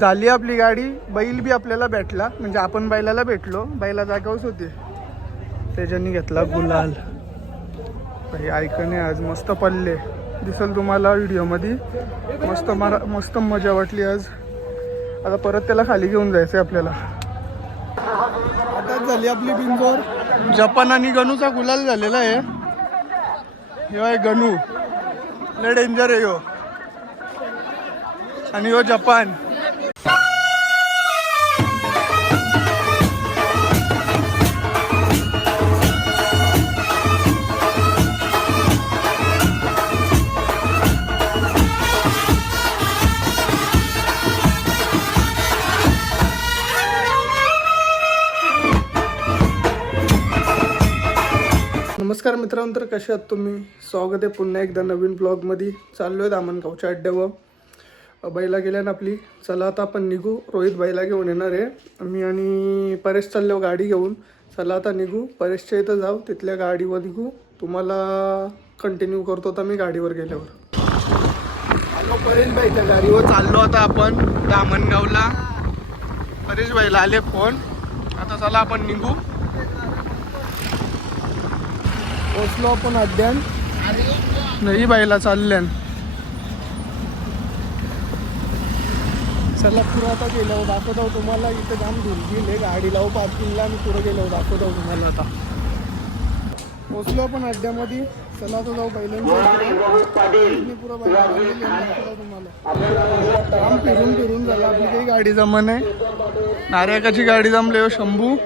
झाली आपली गाडी. बैल बी आपल्याला भेटला, म्हणजे आपण बैलाला भेटलो. बैला जागाच होते. त्याच्यानी घेतला गुलाल. ऐकणे आज मस्त पडले, दिसल तुम्हाला व्हिडिओमध्ये. मस्त मजा वाटली आज. आता परत त्याला खाली घेऊन जायचं आपल्याला. आता झाली आपली बिंजोर. जपान आणि गणूचा गुलाल झालेला आहे. ह्यो आहे गणू, लय डेंजर आहे ह्यो. आणि ह्यो जपान. नमस्कार मित्रांनो, तर कसे आहात तुम्ही? स्वागत आहे पुन्हा एकदा नवीन ब्लॉगमध्ये. चाललो आहे दामणगावच्या अड्ड्यावर. बैला गेल्या ना आपली. चला आता आपण निघू. रोहित बैला घेऊन येणार आहे. मी आणि परेश चाललो गाडी घेऊन. चला आता निघू. परेशच्या इथं जाऊ, तिथल्या गाडीवर निघू. तुम्हाला कंटिन्यू करतो आता मी गाडीवर गेल्यावर. आलो परेश भाईच्या गाडीवर. चाललो आता आपण दामणगावला. परेश भाईला आले फोन. आता चला आपण निघू. पोचलो आपण अड्ड्यान. नाही बाईला चालल्यान. चला पुढं आता गेलो दाखवतो तुम्हाला. इथं जाम धूल गेले गाडी लावू पार्किंगला. मी पुढे गेलो दाखवतो तुम्हाला. आता पोचलो आपण अड्ड्यामध्ये. चला आता जाऊ बैलांच्या पुरा तुम्हाला. जाम फिरून झाला आपली काही गाडी जमन आहे. नार्याकाची गाडी जमले. हो शंभू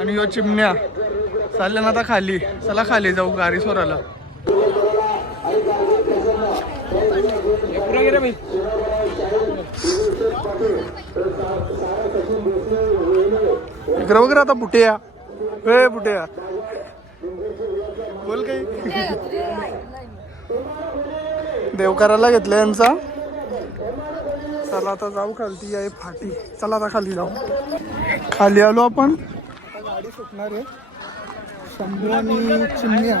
आणि हो चिमण्या चालले ना आता खाली. चला खाली जाऊ गाडी सोराला. इकडं वगैरे आता बुट्या. बुट्या बोल काही. देवकाराला घेतलं यांचा. चला आता जाऊ खालती आहे फाटी. चला आता खाली जाऊ. खाली आलो आपण. गाडी सुटणार आहे. शंभू आणि चिमण्या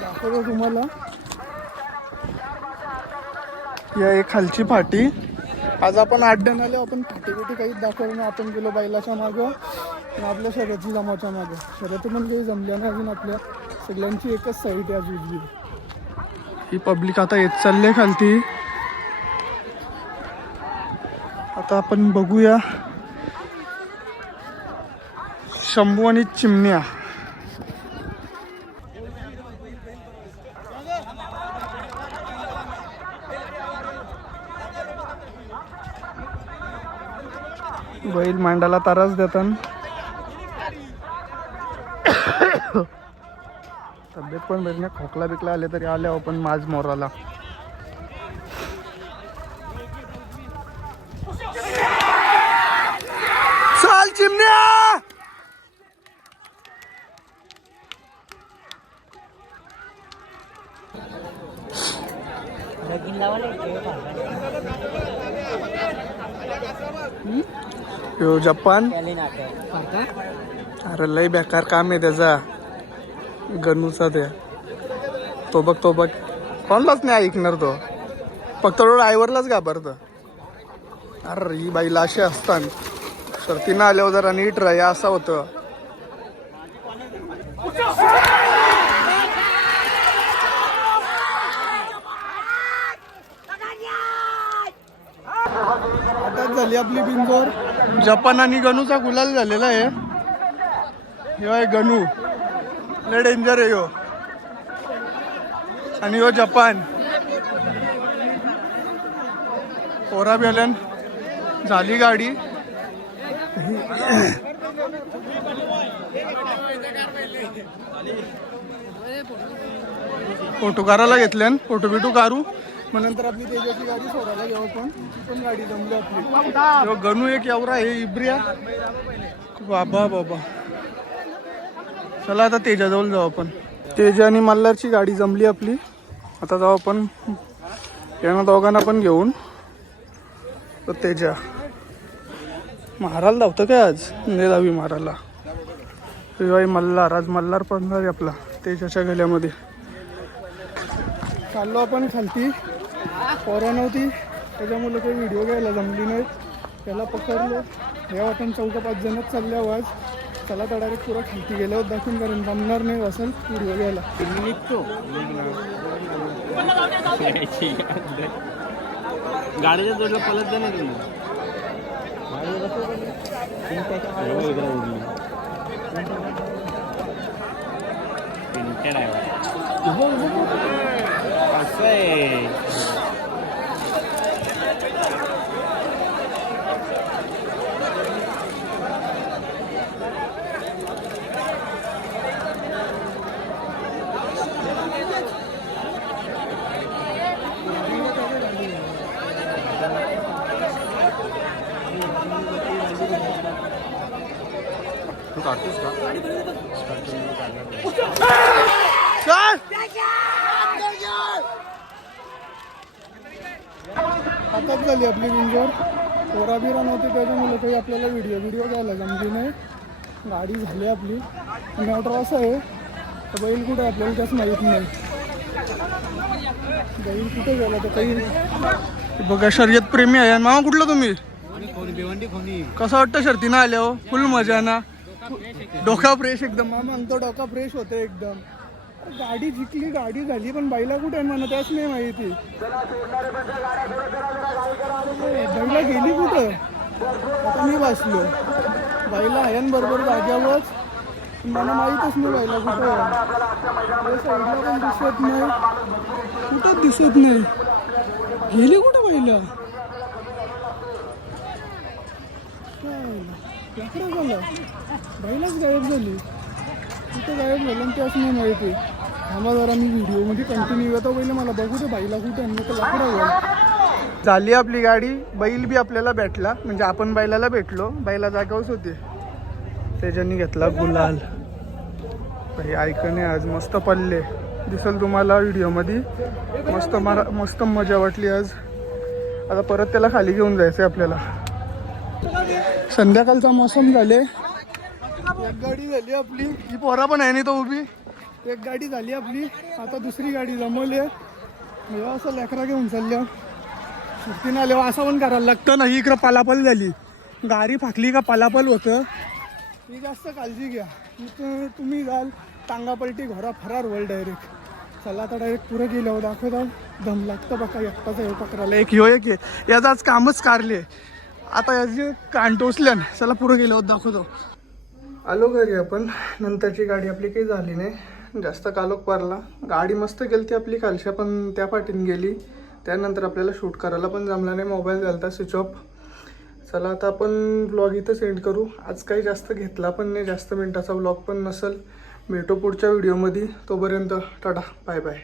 दाखवतो तुम्हाला. या एक खालची फाटी. आज आपण अड्ड्यान आलो. आपण फाटी बिटी काहीच दाखवलं ना. आपण गेलो बैलाच्या मागं आणि आपल्या शर्यती जमाच्या मागं. शर्यती पण काही जमल्या नाही अजून. आपल्या सगळ्यांची एकच साईड आहे आज उजवी. ही पब्लिक आता येत चालले खालती. आता आपण बघूया शंभू आणि चिमण्या. बैल मांडाला ताराच देतात. तब्येत पण बरी नाही. खोकला बिकला आले तरी आल्या आपण माझ मोराला. चाल चिमण्या. यो जपान. अरे लय बेकार काम आहे त्याचा गणूचा. त्या तो बघ कोणलाच नाही ऐकणार तो. फक्त ड्रायव्हरलाच घाबरत. अरे ही बाईला अशी असतात. शर्तीनं आल्यावर जरा नीट राहा असं होतं. आता झाली आपली बिंजोर. जपान आणि गणूचा गुलाल झालेला आहे. ह्यो आहे गणू, लय डेंजर आहे ह्यो. आणि ह्यो जपान. पोरा बेलन झाली गाडी. फोटो काढायला घेतल्यान. फोटो बिटू काढू. मग नंतर आपली तेजाची गाडी सोडायला घेऊ आपण. पण गाडी जमली आपली. गणू एक एवढा आहे इब्रिया. बाबा चला आता तेजाजवळ जाऊ आपण. तेजा आणि मल्हारची गाडी जमली आपली. आता जाऊ आपण यांना दोघांना पण घेऊन. तर तेजा मारायला धावतं काय आज. नाही दहावी मारायला. मल्हार. आज मल्हार पडणार आहे आपला तेजाच्या गल्यामध्ये. चाललो आपण खालती. पोरं नव्हती त्याच्यामुळे काही व्हिडिओ घ्यायला जमली नाही. त्याला पकडलं या वाटण 4-5 जणच चालल्या आवाज. चला तर डायरेक्ट पुरा खालती गेल्यावर दाखवून कारण जमणार नाही असेल व्हिडिओ घ्यायला. गाडीच्या जोडला पलत जा नाही तुम्ही. असं आहे. तू काढतोस का? आताच झाली आपली विंजोर. पोराबिरा नव्हती त्याच्यामुळे काही आपल्याला व्हिडिओ घ्यायला जमली नाही. गाडी झाली आपली. मॅटर असं आहे बैल कुठे आपल्याला त्याच माहीत नाही. बैल कुठे गेला तर काही बघा. शर्यत प्रेमी आहे. मामा कुठलं तुम्ही? कसं वाटतं शर्तीनं आल्या हो? फुल मजा ना. डोका फ्रेश एकदम. मामा म्हणतो डोका फ्रेश होते एकदम. गाडी जिंकली गाडी झाली पण बैला कुठे आहे म्हणा त्याच नाही माहिती. बैला गेली कुठं? आता मी बसलो. बैला आहे बरोबर जाग्यावरच मला माहीतच नाही बैला कुठं आहे. साईडला पण दिसत नाही. कुठंच दिसत नाही. गेली कुठं बैला? लफडा झाला. बैलाच गायब झाली. कुठं गायब झालं त्याच नाही माहिती. थांबा जरा मी व्हिडिओमध्ये कंटिन्यू येतो. पहिले मला बघू दे बैला कुठे आणि तर लफडा झाला. झाली आपली गाडी. बैल बी आपल्याला भेटला म्हणजे आपण बैलाला भेटलो. बैला जागावच होते त्याच्यानी घेतला गुलाल. हे ऐकणे आज मस्त पडले दिसल तुम्हाला व्हिडिओमध्ये. मस्त मजा वाटली आज. आता परत त्याला खाली घेऊन जायचं आहे आपल्याला. संध्याकाळचा मोसम झाले. एक गाडी झाली आपली. ही पोरा पण आहे नाही तो उभी. एक गाडी झाली आपली. आता दुसरी गाडी जमवली आहे. असं लेकरा घेऊन चालल्या सुट्टीनं आले. असं पण करायला लागतं ना. ही इकडं पालापल झाली. गाडी फाकली का पालापल होतं. ही जास्त काळजी घ्या. इथं तुम्ही जाल टांगापलटी घोरा फरार वर्ल्ड डायरेक्ट. चला आता डायरेक्ट पुढे गेल्यावर दाखवता. दम लागतं बघा एकटाचा हे पकडायला. एक याचं आज कामच कारले. आता याची कान टोचल्यान. चला पुढे गेल्यावर दाखवतो. आलो घरी आपण. नंतरची गाडी आपली काही झाली नाही. जास्त कालोख पारला. गाडी मस्त गेली ती आपली कालच्या पण त्या पाठीन गेली. त्यानंतर आपल्याला शूट करायला पण जमला नाही. मोबाईल झाला स्विच ऑफ. चला आता आपण ब्लॉग इथं सेंड करू. आज काही जास्त घेतला पण नाही. जास्त मिनटाचा ब्लॉग पण नसेल. भेटू पुढच्या व्हिडिओमध्ये. तोपर्यंत टाटा बाय बाय.